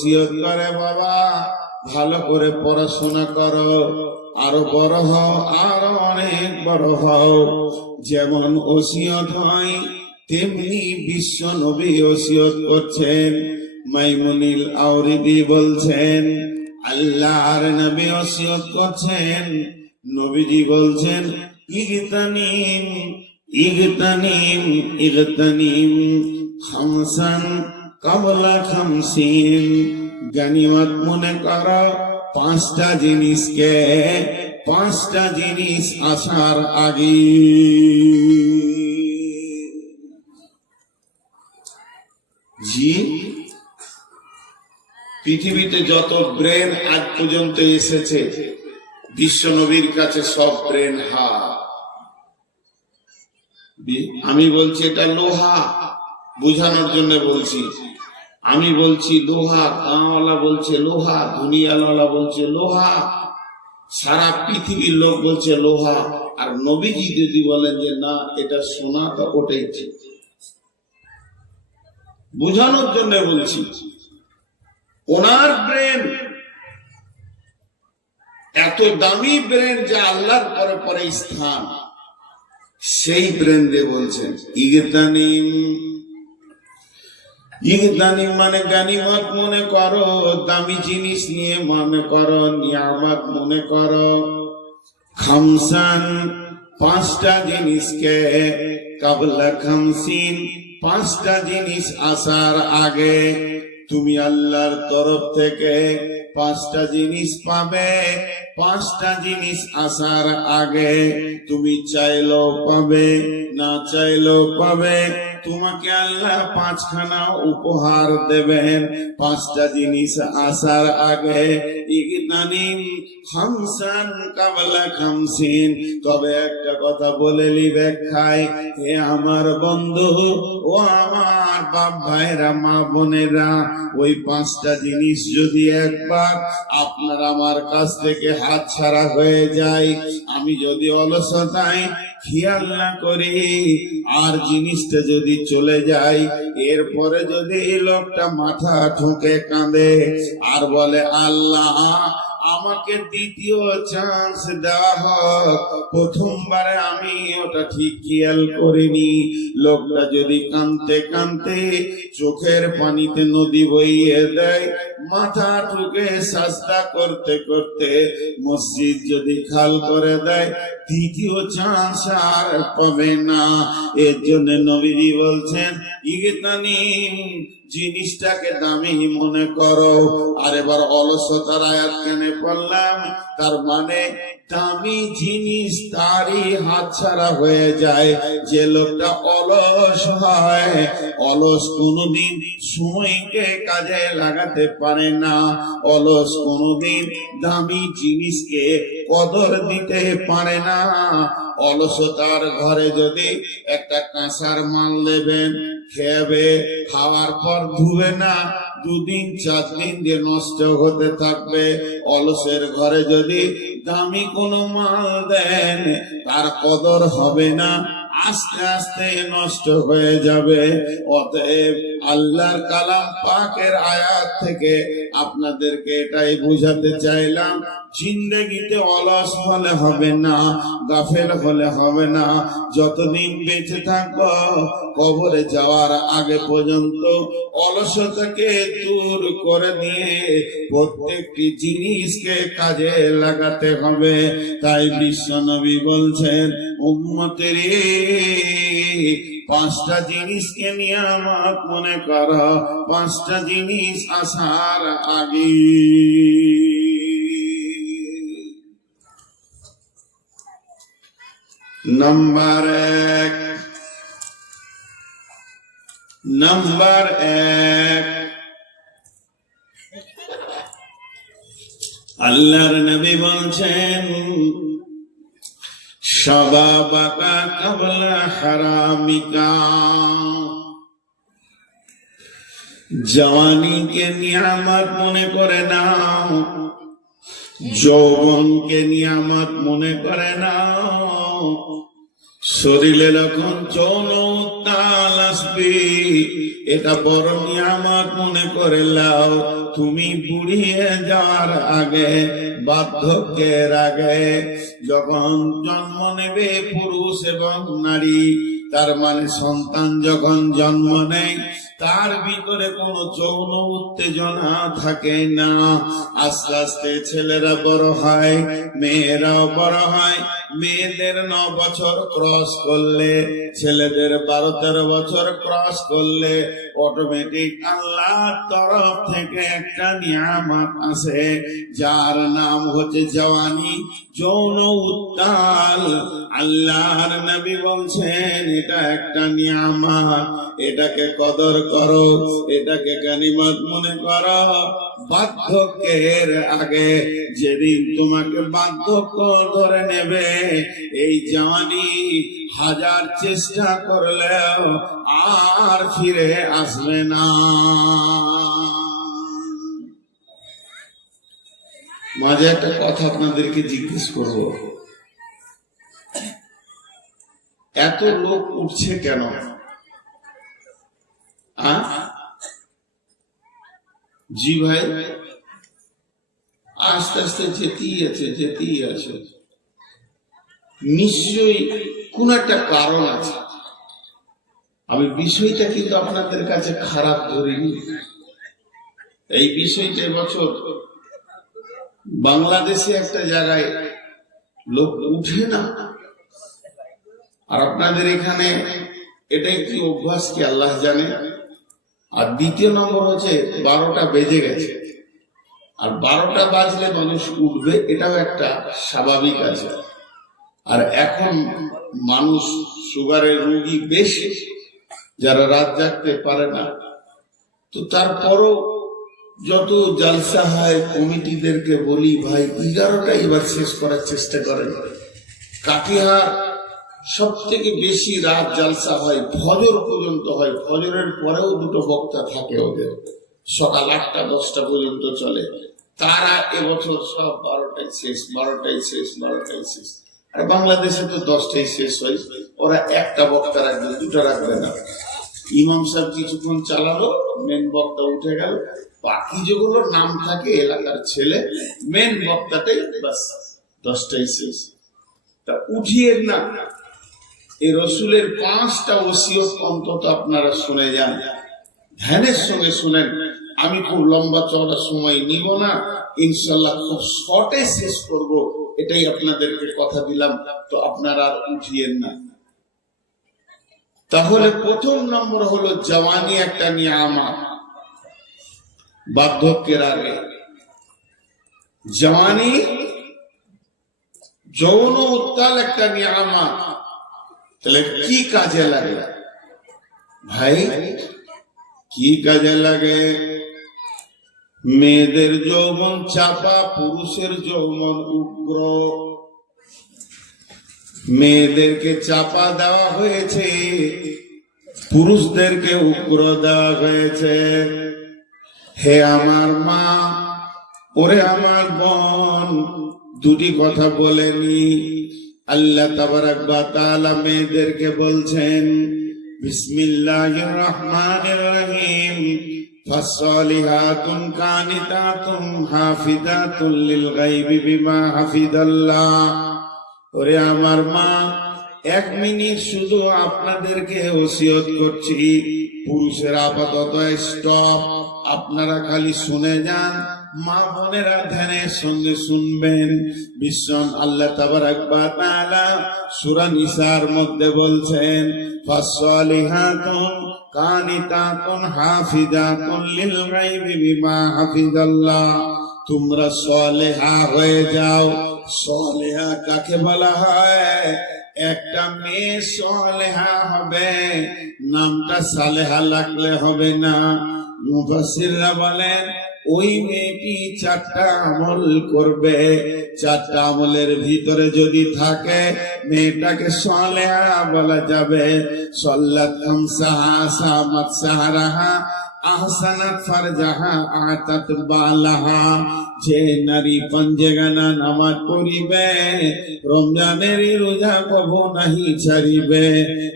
ওসিয়ত করে, বাবা ভালো করে পড়াশোনা করো, আরো বড় হও, আরো অনেক বড় হও। যেমন ওসিয়ত হয় তেমনি বিশ্ব নবী ওসিয়ত করছেন। মাইমুনিল আওরিদি বলছেন আল্লাহর নবী ওসিয়ত করছেন, নবীজি বলছেন ইগতানিম ইগতানিম ইগতানিম খামসান কাবলা খামসিন। গানিমত মনে করো পাঁচটা জিনিসকে, পাঁচটা জিনিস আসার আগে। জি, পৃথিবীতে যত ব্রেন আজ পর্যন্ত এসেছে বিশ্ব নবীর কাছে সব ব্রেন হা। আমি বলছি এটা লোহা, বুঝানোর জন্য বলছি। আমি বলছি লোহা, কাঁওয়ালা বলছে লোহা, দুনিয়াওয়ালা বলছে লোহা, সারা পৃথিবীর লোক বলছে লোহা। আর নবীজি যদি বলেন যে না এটা সোনা, তো ওটাই ঠিক। বুঝানোর জন্য বলছি। ওনার ব্রেন এত দামি ব্রেন যে আল্লাহর পরে পরে স্থান, সেই ব্রেন দিয়ে বলছেন ইগতানিম। ইগতানিম মানে গানিমত মনে করো, দামি জিনিস নিয়ে মনে করো, নিয়ামত মনে করো। খামসান পাঁচটা জিনিসকে, কাবলা খামসিন পাঁচটা জিনিস আসার আগে। তুমি আল্লাহর তরফ থেকে পাঁচটা জিনিস পাবে, পাঁচটা জিনিস আসার আগে। তুমি চাইলেও পাবে, না চাইলেও পাবে। তোমাকে আল্লাহ পাঁচখানা উপহার দেবেন পাঁচটা জিনিস আসার আগে। ইগতানিম খামসান কাবলা খামসিন। তবে একটা কথা বলে নি ব্যাখ্যায়, হে আমার বন্ধু, ও আমার বাপ ভাইরা, মা বোনেরা, ওই পাঁচটা জিনিস যদি একবার আপনার আমার কাছ থেকে হাত ছাড়া হয়ে যায়, আমি যদি অলসতায় খেয়াল না করি, আর জিনিসটা যদি চলে যায়, এরপরে যদি এই লোকটা মাথা ঠুকে কাঁদে আর বলে আল্লাহ আমাকে দ্বিতীয় চান্স দেওয়া হোক, প্রথমবারে আমি ওটা ঠিক খেয়াল করিনি। লোকটা যদি কাঁদতে কাঁদতে চোখের পানিতে নদী বইয়ে দেয়, মাথা ঠুকে সাজদা করতে করতে মসজিদ যদি খাল করে দেয়, দ্বিতীয় চান্স আর পাবে না। এর জন্য নবীজি বলছেন ইগতানিম, জিনিসটাকে দামি মনে করো। আর এবার অলসতার আয়াত কেন পড়লাম? তার মানে দামি জিনিস তারই হাতছাড়া হয়ে যায়। যে লোকটা অলস হয়, অলস কোনোদিন সময়কে কাজে লাগাতে পারে না, অলস কোনোদিন দামি জিনিসকে কদর দিতে পারে না। অলসতার ঘরে যদি একটা কাঁসার মাল দেবেন, খেবে, খাওয়ার পর ধুবে না, দুদিন চার দিন যে নষ্ট হতে থাকবে। অলসের ঘরে যদি দামি কোনো মাল দেন, তার কদর হবে না, আস্তে আস্তে নষ্ট হয়ে যাবে। অতএব আল্লাহর কালাম পাকের আয়াত থেকে আপনাদেরকে এটাই বুঝাতে চাইলাম, জিন্দেগিতে অলস হলে হবে না, গাফেল হলে হবে না। যতদিন বেঁচে থাকবো, কবরে যাওয়ার আগে পর্যন্ত অলসতাকে দূর করে দিয়ে প্রত্যেকটি জিনিসকে কাজে লাগাতে হবে। তাই বিশ্বনবী বলছেন উম্মতের পাঁচটা জিনিসকে নিয়ামত মনে করো, পাঁচটা জিনিস আসার আগে। নাম্বার এক, নাম্বার এক, আল্লাহর নবী বলছেন শাবাবাকা কাবলা হারামিকা। জওয়ানিকে নিয়ামত মনে করে নাও, যৌবনকে নিয়ামত মনে করে নাও, শরীরে যখন যৌন উত্তাল আসবে, এটা বড় নিয়ামত মনে করে লাও। তুমি বুড়িয়ে যাওয়ার আগে, বার্ধক্যের আগে, যখন জন্ম নেবে পুরুষ এবং নারী, তার মানে সন্তান যখন জন্ম নেয়, তার ভিতরে কোনো যৌন উত্তেজনা থাকে না। আস্তে আস্তে ছেলেরা বড় হয়, মেয়েরাও বড় হয়। মেয়েদের 9 বছর ক্রস করলে, ছেলেদের 12-13 বছর ক্রস করলে অটোমেটিক আল্লাহর তরফ থেকে একটা নিয়ামত আছে, যার নাম হচ্ছে জওয়ানি, যৌন উত্তাল। আল্লাহর নবী বলছেন এটা একটা নিয়ামত, এটাকে কদর করো, এটাকে গনিমত মনে করো। বার্ধক্যের আগে, যেদিন তোমাকে বার্ধক্য ধরে নেবে, এই জওয়ানি 1000 চেষ্টা করলেও আর ফিরে আসবে না। মাঝে একটা কথা আপনাদেরকে জিজ্ঞেস করব, এত লোক উঠছে কেন? জি ভাই, আস্তে আস্তে যেতেই আছে। নিশ্চয়ই কোন একটা কারণ আছে। আমি বিষয়টা কিন্তু আপনাদের কাছে খারাপ ধরিনি। এই বিষয়টা এবছর বাংলাদেশে একটা জায়গায় লোক উঠে না, আর আপনাদের এখানে এটাই কি অভ্যাস কি আল্লাহ জানে। আর দ্বিতীয় নম্বর হচ্ছে 12টা বেজে গেছে, আর 12টা বাজলে মানুষ উঠবে, এটাও একটা স্বাভাবিক আছে। আর এখন মানুষ সুগারের রোগী বেশি, যারা রাত জাগতে পারে না। তো তারপরও যত জলসা হয়, কমিটিদেরকে বলি ভাই 11টা এবার শেষ করার চেষ্টা করেন। কাটিহার সব থেকে বেশি রাত জলসা হয়, ফজর পর্যন্ত হয়। ফজরের পরেও 2টো বক্তা থাকে ওদের, সকাল 8টা 10টা পর্যন্ত চলে। তারা এবছর সব 12টায় শেষ। আর বাংলাদেশে তো 10টায় শেষ হয়। ওরা একটা বক্তা রাখবে, 2টা রাখবে না। ইমাম সাহেব কিছুক্ষণ চালালো, মেন বক্তা উঠে গেল, বাকি যেগুলোর নাম থাকে এলাকার ছেলে, মেন বক্তাটাই বাস 10টায় শেষ। তা উঠিয়ে না, এই রসুলের 5টা ওসিয়ত অন্তত আপনারা শুনে যান, ধ্যানের সঙ্গে শুনেন। আমি খুব লম্বা চওড়া সময় নিব না, ইনশাল্লাহ খুব শর্টে শেষ করব, এটাই আপনাদেরকে কথা দিলাম। তো আপনারা আর উঠিয়েন না। তাহলে প্রথম নম্বর হলো জওয়ানি একটা নিয়ামত। বার্ধক্যের আগে জওয়ানি, যৌন উত্তাল একটা নিয়ামত। তাহলে কি কাজে লাগে ভাই? কি কাজে লাগে? মেয়েদের যৌবন চাপা, পুরুষের যৌবন উগ্র। মেয়েদেরকে চাপা দেওয়া হয়েছে, পুরুষদেরকে উগ্র দেওয়া হয়েছে। হে আমার মা, ওরে আমার বোন, দুটি কথা বলেনি। আল্লাহ তাবারাক ওয়া তাআলা মেয়েদেরকে বলছেন বিসমিল্লাহির রহমানির রহিম, ফাসসালিহাতুন কানিতাতুন হাফিজাতুন লিল গায়বি বিমা হাফিজাল্লাহ। ওরে আমার মা, 1 মিনিট শুধু আপনাদেরকে ওসিয়ত করছি। পুরুষের আপাতত স্টপ, আপনারা খালি শুনে যান। মা বোনেরা ধ্যানের সঙ্গে শুনবেন। বিশ্বম আল্লাহ তাবারাক ওয়া তাআলা সূরা নিসার মধ্যে বলছেন ফাসসালিহাতুন কানিতাতুন হাফিজাতুন লিল গায়বি বিমা হাফিজাল্লাহ। তোমরা সালেহা হয়ে যাও। সালেহা কাকে বলা হয়? একটা মেয়ে সালেহা হবে, নামটা সালেহা লাগলে হবে না। মুফাসসিররা বলেন ওই মেয়েটি 4টা আমল করবে। 4টা আমলের ভিতরে যদি থাকে, মেয়েটাকে সালেহা বলা যাবে। সাল্লাত খামসাহা, সামাত সাহরাহা, আহসানাত ফারজাহা আতাত বালাহা, যে নারী পঞ্জেগানা নামাজ পড়িবে, রমজানের রোজা কবো নাহি ছাড়িবে,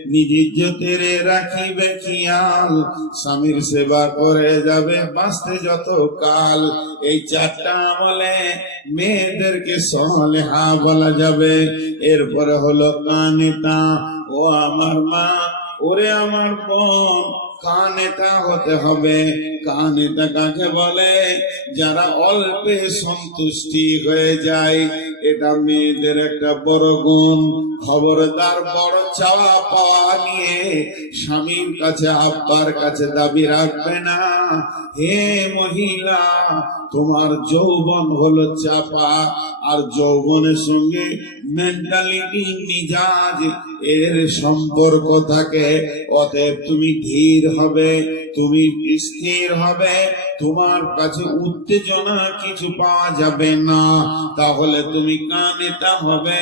নিজ ইজ্জতের রাখিবে খেয়াল, স্বামীর সেবা করে যাবে বাঁচতে যত কাল। এই চারটা আমলে মেয়েদেরকে সলেহা বলা যাবে। এরপরে হলো কানেতা। ও আমার মা, ওরে আমার বোন, কানেতা হতে হবে। কানেতা কাকে বলে? যারা অল্পে সন্তুষ্টি হয়ে যায়। এটা মেয়েদের একটা বড় গুণ। খবরদার বড় চাওয়া পাওয়া নিয়ে স্বামীর কাছে আব্বার কাছে দাবি রাখবে না। হে মহিলা, তোমার যৌবন হলো চাপা, আর যৌবনের সঙ্গে মেন্টালিটি মিজাজ এর সম্পর্ক থাকে। অতএব তুমি ধীর হবে, তুমি স্থির হবে, তোমার কাছে উত্তেজনা কিছু পাওয়া যাবে না। তাহলে তুমি কানেতা হবে।